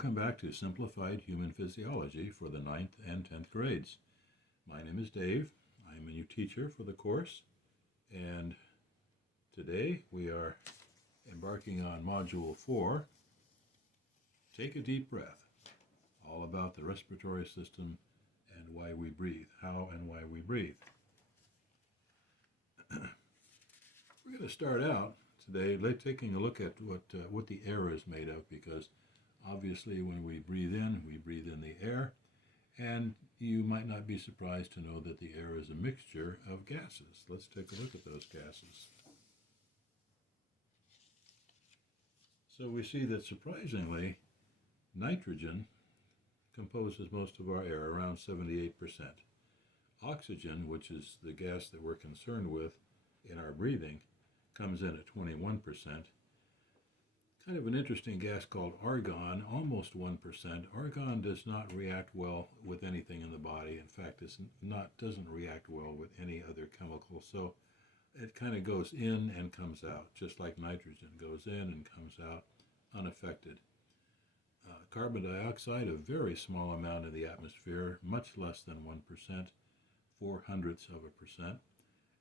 welcome back to Simplified Human Physiology for the ninth and 10th grades. My name is Dave. I'm a new teacher for the course, and today we are embarking on Module 4, Take a Deep Breath, all about the respiratory system and why we breathe, how and why we breathe. We're going to start out today taking a look at what the air is made of, because obviously when we breathe in the air, and you might not be surprised to know that the air is a mixture of gases. Let's take a look at those gases. So we see that surprisingly, nitrogen composes most of our air, around 78%. Oxygen, which is the gas that we're concerned with in our breathing, comes in at 21%. Kind of an interesting gas called argon, almost 1%. Argon does not react well with anything in the body. In fact, doesn't react well with any other chemical. So it kind of goes in and comes out, just like nitrogen goes in and comes out unaffected. Carbon dioxide, a very small amount in the atmosphere, much less than 1%, 0.04%.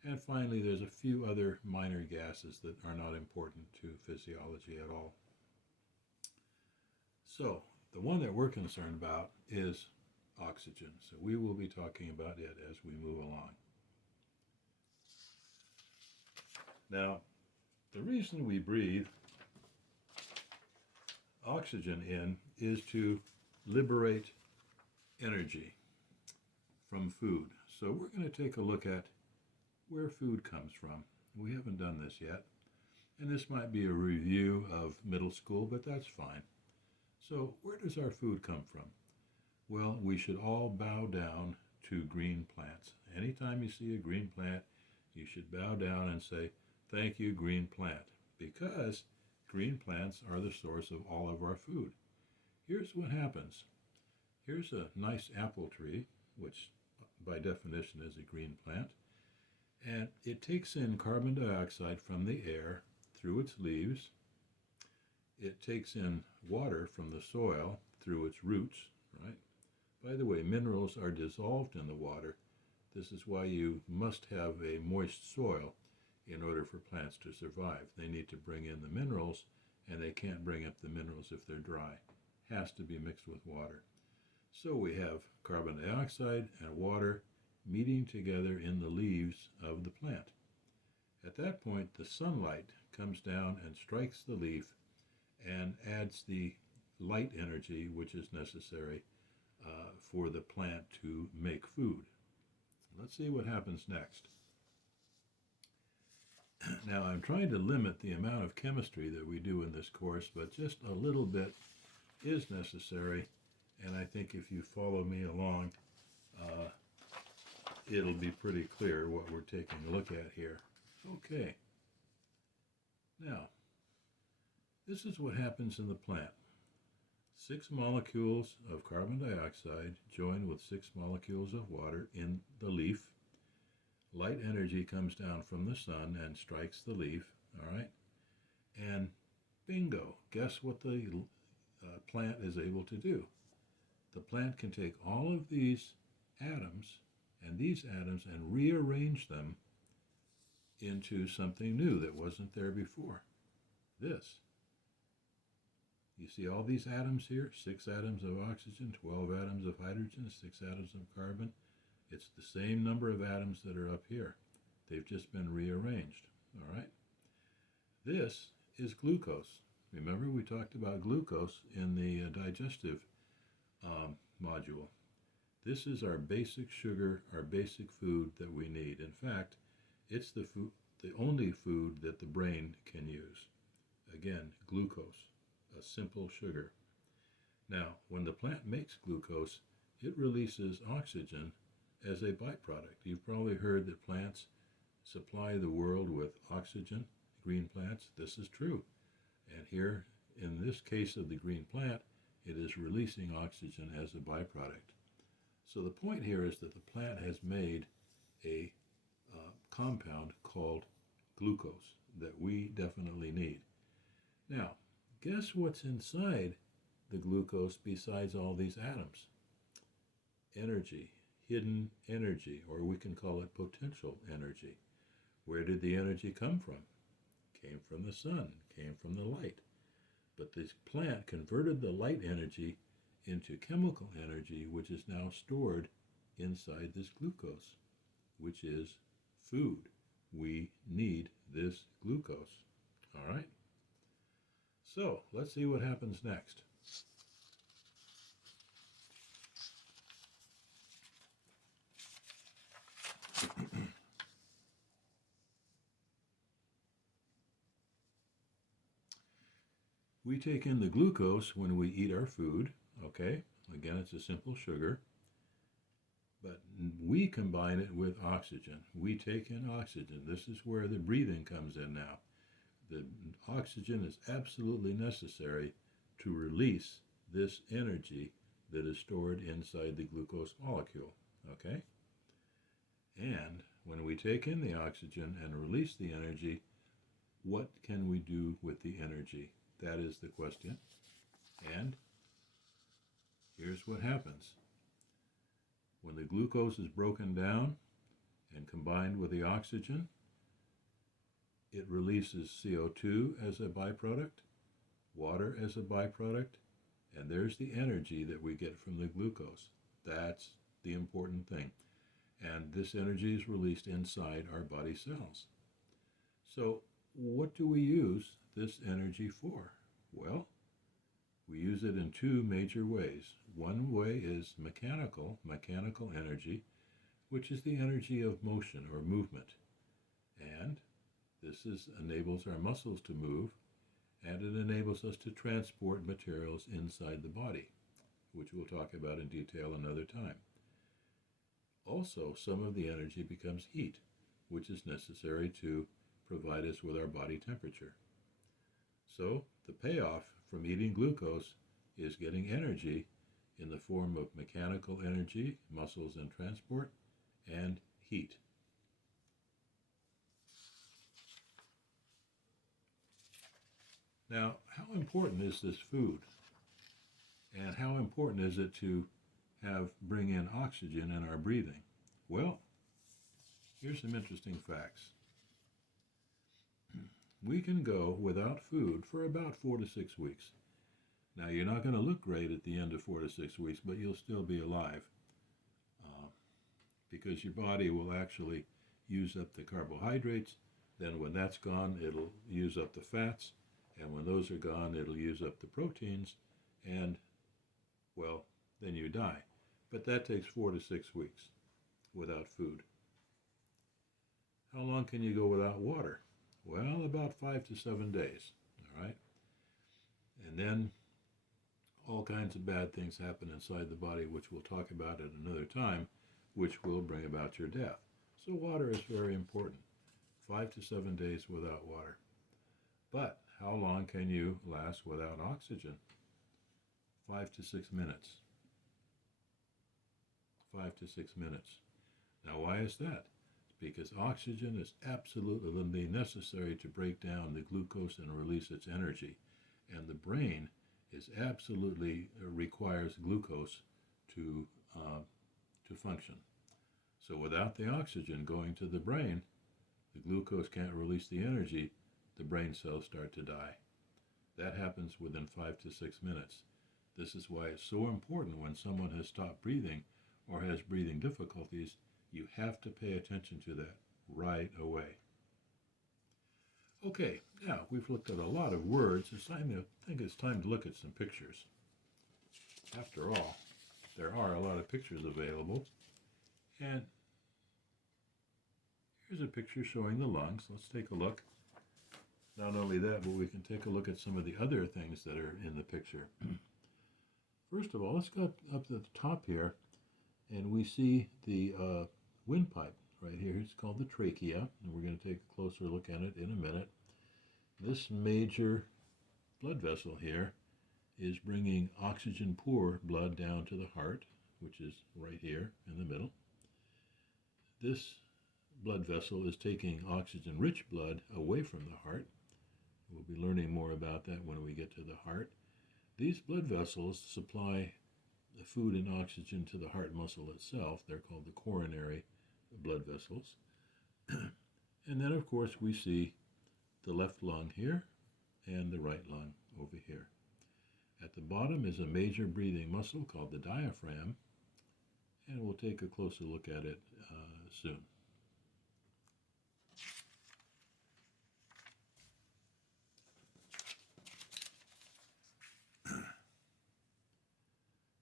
And finally, there's a few other minor gases that are not important to physiology at all. So, the one that we're concerned about is oxygen. So we will be talking about it as we move along. Now, the reason we breathe oxygen in is to liberate energy from food. So we're going to take a look at where food comes from. We haven't done this yet, and this might be a review of middle school, but that's fine. So where does our food come from? Well, we should all bow down to green plants. Anytime you see a green plant, you should bow down and say, "Thank you, green plant," because green plants are the source of all of our food. Here's what happens. Here's a nice apple tree, which by definition is a green plant. And it takes in carbon dioxide from the air through its leaves. It takes in water from the soil through its roots, right? By the way, minerals are dissolved in the water. This is why you must have a moist soil in order for plants to survive. They need to bring in the minerals, and they can't bring up the minerals if they're dry. Has to be mixed with water. So we have carbon dioxide and water meeting together in the leaves of the plant. At that point, the sunlight comes down and strikes the leaf and adds the light energy which is necessary for the plant to make food. Let's see what happens next. Now, I'm trying to limit the amount of chemistry that we do in this course, but just a little bit is necessary, and I think if you follow me along, it'll be pretty clear what we're taking a look at here. Okay. Now, this is what happens in the plant. 6 molecules of carbon dioxide join with 6 molecules of water in the leaf. Light energy comes down from the sun and strikes the leaf, all right? And bingo, guess what the plant is able to do? The plant can take all of these atoms and rearrange them into something new that wasn't there before. This. You see all these atoms here? 6 atoms of oxygen, 12 atoms of hydrogen, 6 atoms of carbon. It's the same number of atoms that are up here. They've just been rearranged, all right? This is glucose. Remember, we talked about glucose in the digestive module. This is our basic sugar, our basic food that we need. In fact, it's the only food that the brain can use. Again, glucose, a simple sugar. Now, when the plant makes glucose, it releases oxygen as a byproduct. You've probably heard that plants supply the world with oxygen, green plants. This is true. And here, in this case of the green plant, it is releasing oxygen as a byproduct. So the point here is that the plant has made a compound called glucose that we definitely need. Now, guess what's inside the glucose besides all these atoms? Energy, hidden energy, or we can call it potential energy. Where did the energy come from? Came from the sun, came from the light. But this plant converted the light energy into chemical energy, which is now stored inside this glucose, which is food. We need this glucose. All right? So let's see what happens next. We take in the glucose when we eat our food, okay? Again, it's a simple sugar. But we combine it with oxygen. We take in oxygen. This is where the breathing comes in now. The oxygen is absolutely necessary to release this energy that is stored inside the glucose molecule, okay? And when we take in the oxygen and release the energy, what can we do with the energy? That is the question. And here's what happens. When the glucose is broken down and combined with the oxygen, it releases CO2 as a byproduct, water as a byproduct, and there's the energy that we get from the glucose. That's the important thing. And this energy is released inside our body cells. So what do we use this energy for? Well, we use it in two major ways. One way is mechanical energy, which is the energy of motion or movement. And this enables our muscles to move, and it enables us to transport materials inside the body, which we'll talk about in detail another time. Also, some of the energy becomes heat, which is necessary to provide us with our body temperature. So the payoff from eating glucose is getting energy in the form of mechanical energy, muscles and transport, and heat. Now, how important is this food? And how important is it to bring in oxygen in our breathing? Well, here's some interesting facts. We can go without food for about 4 to 6 weeks. Now, you're not going to look great at the end of 4 to 6 weeks, but you'll still be alive because your body will actually use up the carbohydrates. Then when that's gone, it'll use up the fats. And when those are gone, it'll use up the proteins. And, well, then you die. But that takes 4 to 6 weeks without food. How long can you go without water? Well, about 5 to 7 days, all right? And then all kinds of bad things happen inside the body, which we'll talk about at another time, which will bring about your death. So water is very important. 5 to 7 days without water. But how long can you last without oxygen? 5 to 6 minutes. 5 to 6 minutes. Now, why is that? Because oxygen is absolutely necessary to break down the glucose and release its energy. And the brain absolutely requires glucose to function. So without the oxygen going to the brain, the glucose can't release the energy, the brain cells start to die. That happens within 5 to 6 minutes. This is why it's so important when someone has stopped breathing or has breathing difficulties, you have to pay attention to that right away. Okay, now we've looked at a lot of words. I think it's time to look at some pictures. After all, there are a lot of pictures available. And here's a picture showing the lungs. Let's take a look. Not only that, but we can take a look at some of the other things that are in the picture. First of all, let's go up to the top here, and we see the windpipe right here. It's called the trachea, and we're going to take a closer look at it in a minute. This major blood vessel here is bringing oxygen-poor blood down to the heart, which is right here in the middle. This blood vessel is taking oxygen-rich blood away from the heart. We'll be learning more about that when we get to the heart. These blood vessels supply the food and oxygen to the heart muscle itself. They're called the coronary blood vessels. And then, of course, we see the left lung here and the right lung over here. At the bottom is a major breathing muscle called the diaphragm, and we'll take a closer look at it soon.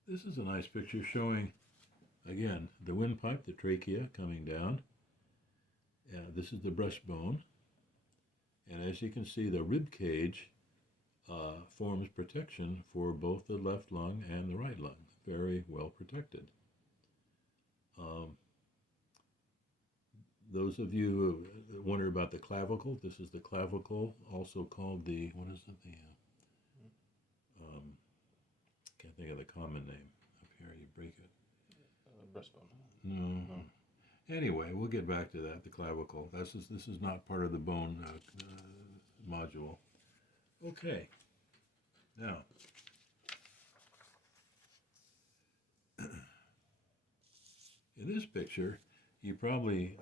This is a nice picture showing, again, the windpipe, the trachea coming down. This is the breastbone. And as you can see, the rib cage forms protection for both the left lung and the right lung. Very well protected. Those of you who wonder about the clavicle, this is the clavicle, also called the, what is it? Can't think of the common name. Up here, you break it. Breastbone. No. Anyway, we'll get back to that, the clavicle. This is not part of the bone module. Okay. Now, in this picture, you probably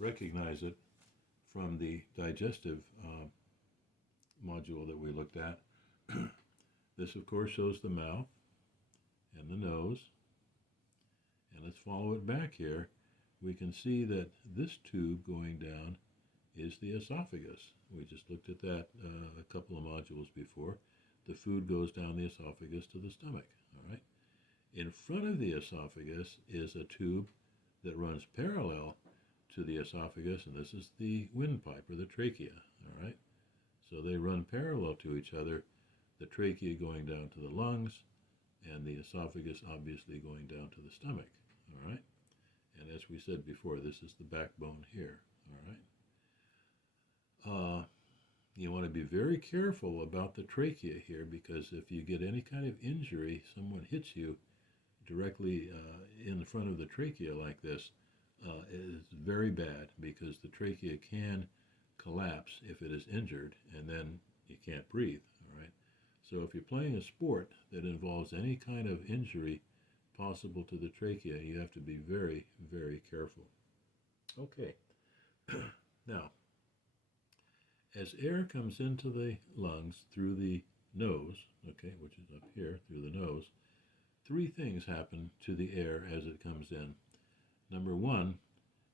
recognize it from the digestive module that we looked at. This, of course, shows the mouth and the nose. And let's follow it back here. We can see that this tube going down is the esophagus. We just looked at that a couple of modules before. The food goes down the esophagus to the stomach, all right? In front of the esophagus is a tube that runs parallel to the esophagus, and this is the windpipe, or the trachea, all right? So they run parallel to each other, the trachea going down to the lungs, and the esophagus obviously going down to the stomach, all right? And as we said before, this is the backbone here, all right? You want to be very careful about the trachea here, because if you get any kind of injury, someone hits you directly in front of the trachea like this, it is very bad, because the trachea can collapse if it is injured, and then you can't breathe, all right? So if you're playing a sport that involves any kind of injury possible to the trachea, you have to be very, very careful. Okay. Now, as air comes into the lungs through the nose, okay, which is up here through the nose, three things happen to the air as it comes in. Number one,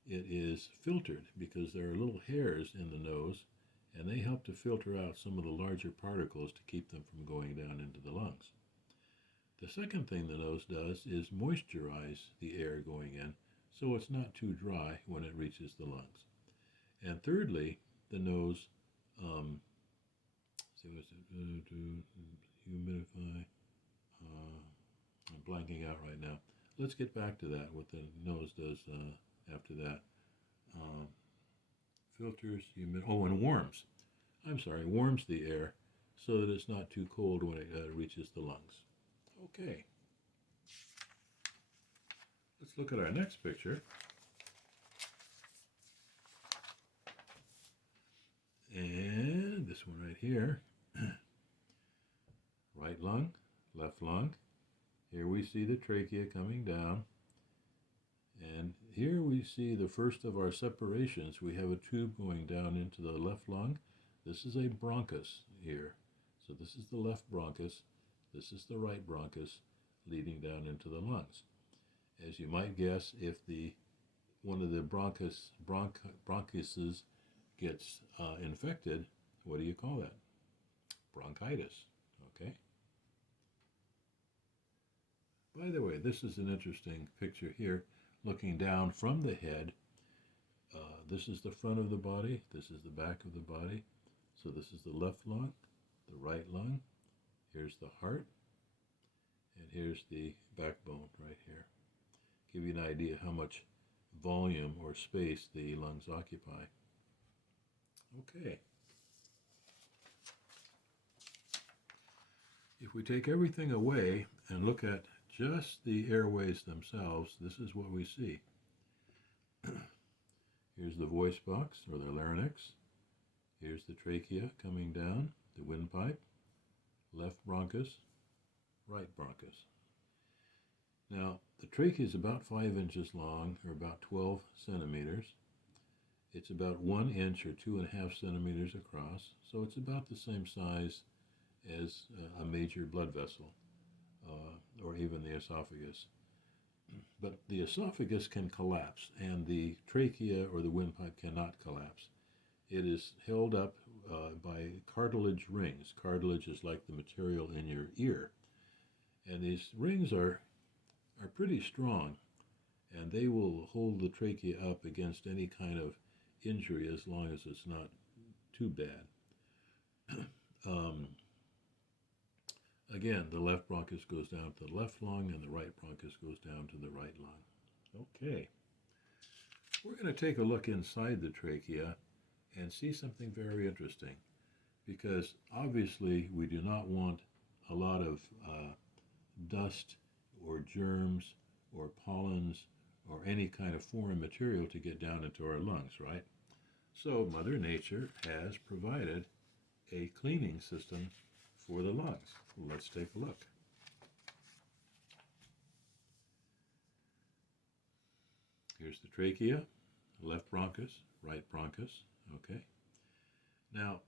it is filtered, because there are little hairs in the nose, and they help to filter out some of the larger particles to keep them from going down into the lungs. The second thing the nose does is moisturize the air going in, so it's not too dry when it reaches the lungs. And thirdly, the nose humidify. I'm blanking out right now. Let's get back to that, what the nose does after that. Filters, and warms. I'm sorry, warms the air so that it's not too cold when it reaches the lungs. Okay. Let's look at our next picture. And this one right here. Right lung, left lung. Here we see the trachea coming down. And here we see the first of our separations. We have a tube going down into the left lung. This is a bronchus here. So this is the left bronchus. This is the right bronchus leading down into the lungs. As you might guess, if one of the bronchuses gets infected, what do you call that? Bronchitis, okay? By the way, this is an interesting picture here, looking down from the head. This is the front of the body, this is the back of the body. So this is the left lung, the right lung, here's the heart, and here's the backbone right here. Give you an idea how much volume or space the lungs occupy. Okay. If we take everything away and look at just the airways themselves, this is what we see. Here's the voice box, or the larynx. Here's the trachea coming down, the windpipe. left bronchus, right bronchus. Now, the trachea is about 5 inches long, or about 12 centimeters. It's about 1 inch or 2.5 centimeters across, so it's about the same size as a major blood vessel, or even the esophagus. But the esophagus can collapse, and the trachea or the windpipe cannot collapse. It is held up by cartilage rings. Cartilage is like the material in your ear. And these rings are pretty strong, and they will hold the trachea up against any kind of injury as long as it's not too bad. Again, the left bronchus goes down to the left lung, and the right bronchus goes down to the right lung. Okay. We're going to take a look inside the trachea and see something very interesting, because obviously we do not want a lot of dust or germs or pollens or any kind of foreign material to get down into our lungs, right? So Mother Nature has provided a cleaning system for the lungs. Let's take a look. Here's the trachea, left bronchus, right bronchus, okay? Now,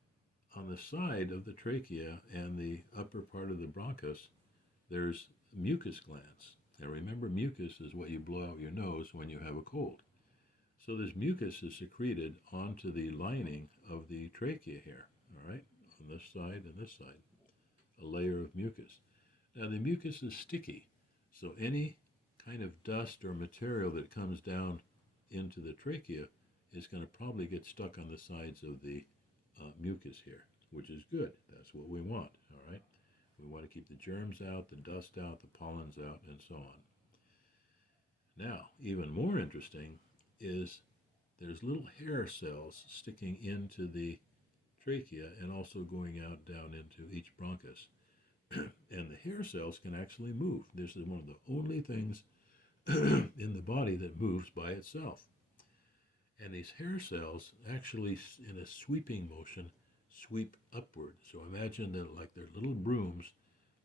on the side of the trachea and the upper part of the bronchus, there's mucus glands. Now remember, mucus is what you blow out your nose when you have a cold. So this mucus is secreted onto the lining of the trachea here, all right, on this side and this side, a layer of mucus. Now the mucus is sticky, so any kind of dust or material that comes down into the trachea is going to probably get stuck on the sides of the mucus here, which is good. That's what we want, all right? We want to keep the germs out, the dust out, the pollens out, and so on. Now, even more interesting is there's little hair cells sticking into the trachea and also going out down into each bronchus. And the hair cells can actually move. This is one of the only things in the body that moves by itself. And these hair cells actually, in a sweeping motion, sweep upward. So imagine that like they're little brooms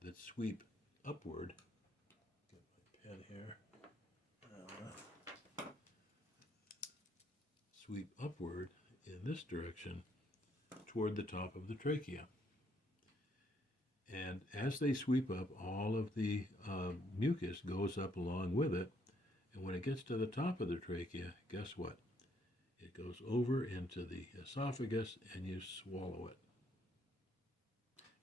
that sweep upward. Get my pen here. Sweep upward in this direction toward the top of the trachea. And as they sweep up, all of the mucus goes up along with it. And when it gets to the top of the trachea, guess what? It goes over into the esophagus and you swallow it.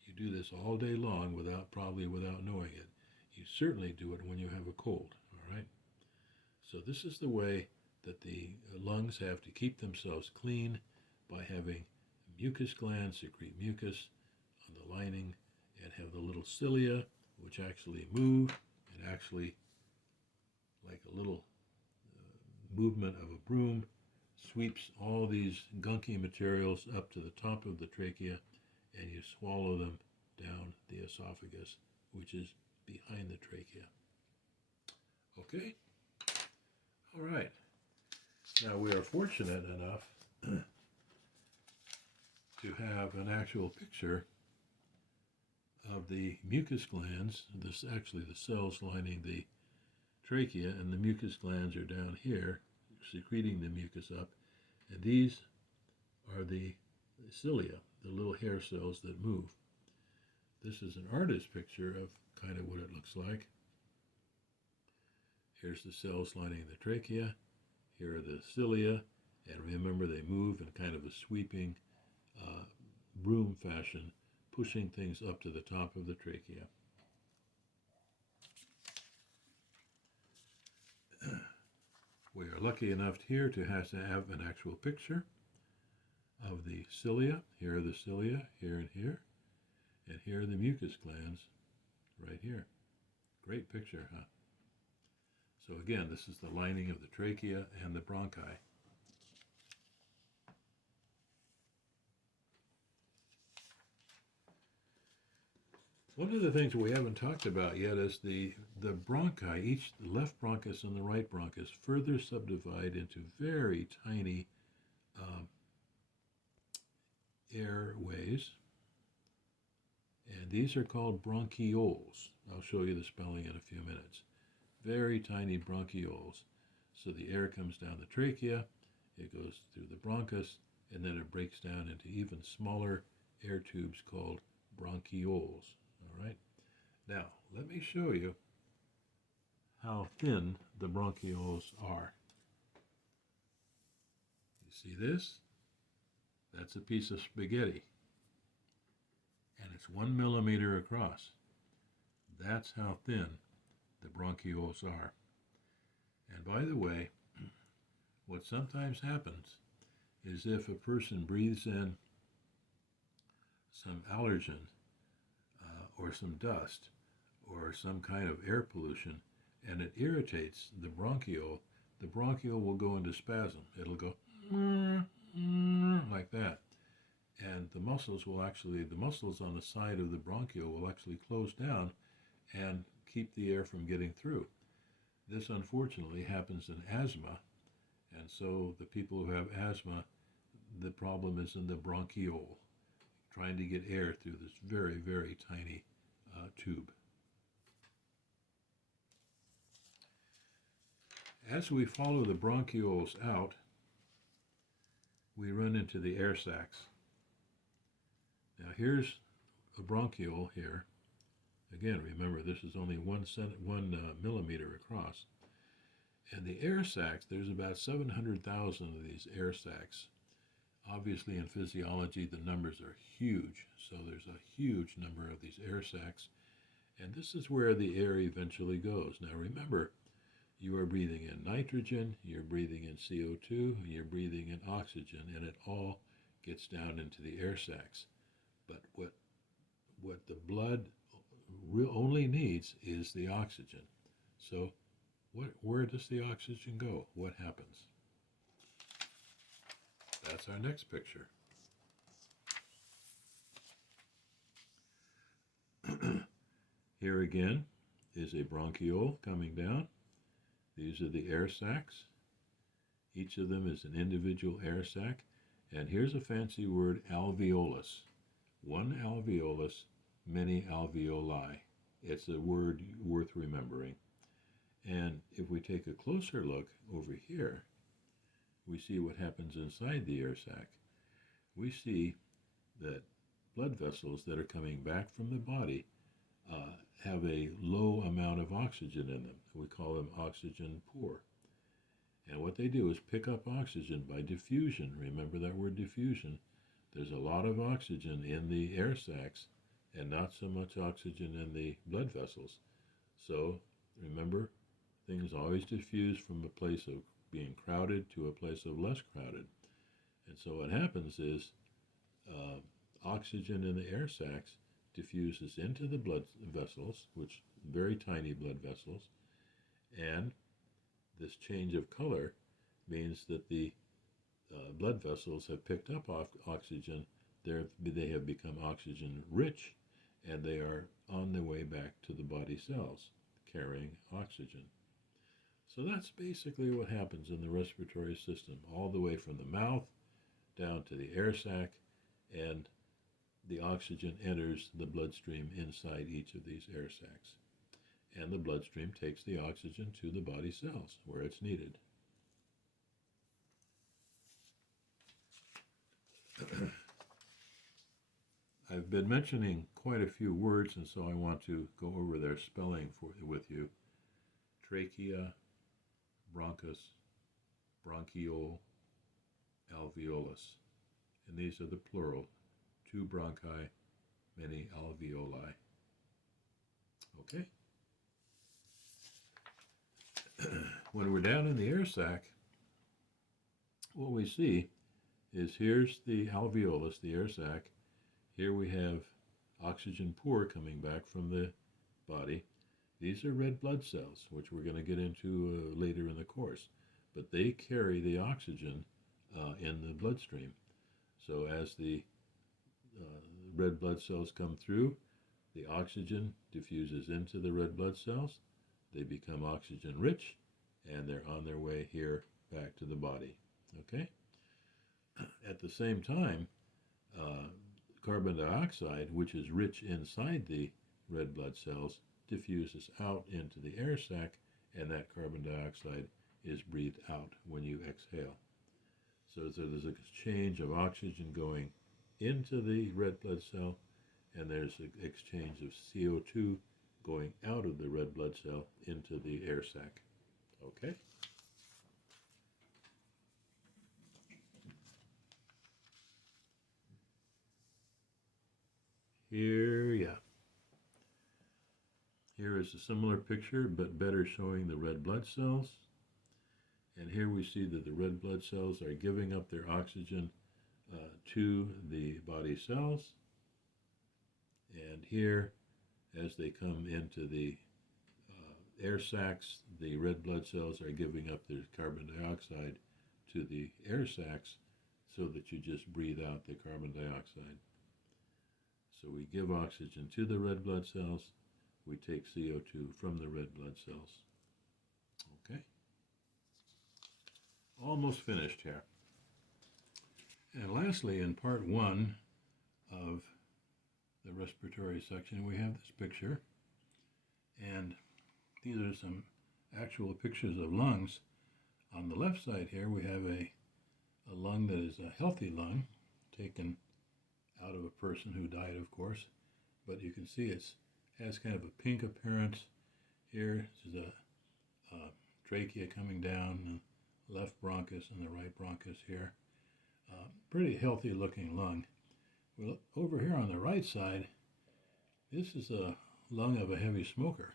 You do this all day long probably without knowing it. You certainly do it when you have a cold, all right? So this is the way that the lungs have to keep themselves clean, by having mucus glands secrete mucus on the lining and have the little cilia, which actually move and actually, like a little movement of a broom, sweeps all these gunky materials up to the top of the trachea, and you swallow them down the esophagus, which is behind the trachea. Okay? All right. Now we are fortunate enough to have an actual picture of the mucus glands. This actually the cells lining the trachea, and the mucus glands are down here secreting the mucus up, and these are the cilia, the little hair cells that move. This is an artist's picture of kind of what it looks like. Here's the cells lining the trachea. Here are the cilia, and remember they move in kind of a sweeping broom fashion, pushing things up to the top of the trachea. We are lucky enough here to have an actual picture of the cilia. Here are the cilia, here and here. And here are the mucus glands, right here. Great picture, huh? So again, this is the lining of the trachea and the bronchi. One of the things we haven't talked about yet is the bronchi, each the left bronchus and the right bronchus, further subdivide into very tiny airways. And these are called bronchioles. I'll show you the spelling in a few minutes. Very tiny bronchioles. So the air comes down the trachea, it goes through the bronchus, and then it breaks down into even smaller air tubes called bronchioles. All right. Now, let me show you how thin the bronchioles are. You see this? That's a piece of spaghetti, and it's 1 millimeter across. That's how thin the bronchioles are. And by the way, what sometimes happens is if a person breathes in some allergen or some dust or some kind of air pollution and it irritates the bronchiole will go into spasm. It'll go like that. And the muscles on the side of the bronchiole will actually close down and keep the air from getting through. This unfortunately happens in asthma, and so the people who have asthma, the problem is in the bronchiole, trying to get air through this very, very tiny tube. As we follow the bronchioles out, we run into the air sacs. Now here's a bronchiole here. Again, remember, this is only 1 millimeter across. And the air sacs, there's about 700,000 of these air sacs. Obviously, in physiology, the numbers are huge. So there's a huge number of these air sacs. And this is where the air eventually goes. Now remember, you are breathing in nitrogen, you're breathing in CO2, you're breathing in oxygen, and it all gets down into the air sacs. But what the blood only needs is the oxygen. So where does the oxygen go? What happens? That's our next picture. Here again is a bronchiole coming down. These are the air sacs. Each of them is an individual air sac. And here's a fancy word, alveolus. One alveolus, many alveoli. It's a word worth remembering. And if we take a closer look over here, we see what happens inside the air sac. We see that blood vessels that are coming back from the body have a low amount of oxygen in them. We call them oxygen poor. And what they do is pick up oxygen by diffusion. Remember that word diffusion. There's a lot of oxygen in the air sacs and not so much oxygen in the blood vessels. So remember, things always diffuse from a place of being crowded to a place of less crowded. And so what happens is oxygen in the air sacs diffuses into the blood vessels, which very tiny blood vessels, and this change of color means that the blood vessels have picked up oxygen. They have become oxygen rich, and they are on their way back to the body cells carrying oxygen. So that's basically what happens in the respiratory system, all the way from the mouth down to the air sac, and the oxygen enters the bloodstream inside each of these air sacs. And the bloodstream takes the oxygen to the body cells where it's needed. I've been mentioning quite a few words, and so I want to go over their spelling with you. Trachea, bronchus, bronchiole, alveolus. And these are the plural. 2 bronchi, many alveoli. Okay? When we're down in the air sac, what we see is here's the alveolus, the air sac. Here we have oxygen poor coming back from the body. These are red blood cells, which we're going to get into later in the course. But they carry the oxygen in the bloodstream. So as the red blood cells come through, the oxygen diffuses into the red blood cells. They become oxygen rich, and they're on their way here back to the body. Okay? At the same time, carbon dioxide, which is rich inside the red blood cells, diffuses out into the air sac, and that carbon dioxide is breathed out when you exhale. So there's an exchange of oxygen going into the red blood cell, and there's an exchange of CO2 going out of the red blood cell into the air sac. Okay? Here is a similar picture, but better showing the red blood cells. And here we see that the red blood cells are giving up their oxygen to the body cells. And here, as they come into the air sacs, the red blood cells are giving up their carbon dioxide to the air sacs so that you just breathe out the carbon dioxide. So we give oxygen to the red blood cells, we take CO2 from the red blood cells. Okay? Almost finished here. And lastly, in part 1 of the respiratory section, we have this picture. And these are some actual pictures of lungs. On the left side here, we have a lung that is a healthy lung, taken out of a person who died, of course. But you can see it has kind of a pink appearance. Here is a trachea coming down, the left bronchus and the right bronchus here. Pretty healthy looking lung. Well, over here on the right side, this is a lung of a heavy smoker.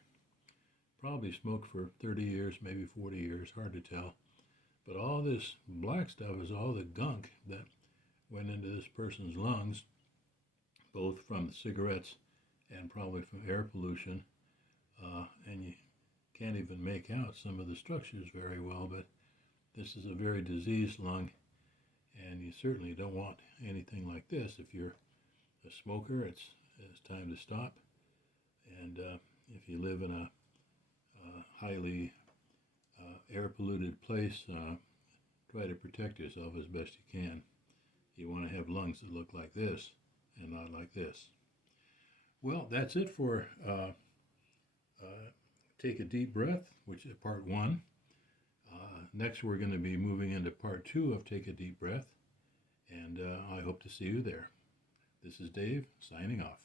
Probably smoked for 30 years, maybe 40 years, hard to tell. But all this black stuff is all the gunk that went into this person's lungs, both from the cigarettes and probably from air pollution. And you can't even make out some of the structures very well, but this is a very diseased lung, and you certainly don't want anything like this. If you're a smoker, it's time to stop. And if you live in a highly air polluted place, try to protect yourself as best you can. You want to have lungs that look like this and not like this. Well, that's it for Take a Deep Breath, which is part 1. Next, we're going to be moving into part 2 of Take a Deep Breath, and I hope to see you there. This is Dave, signing off.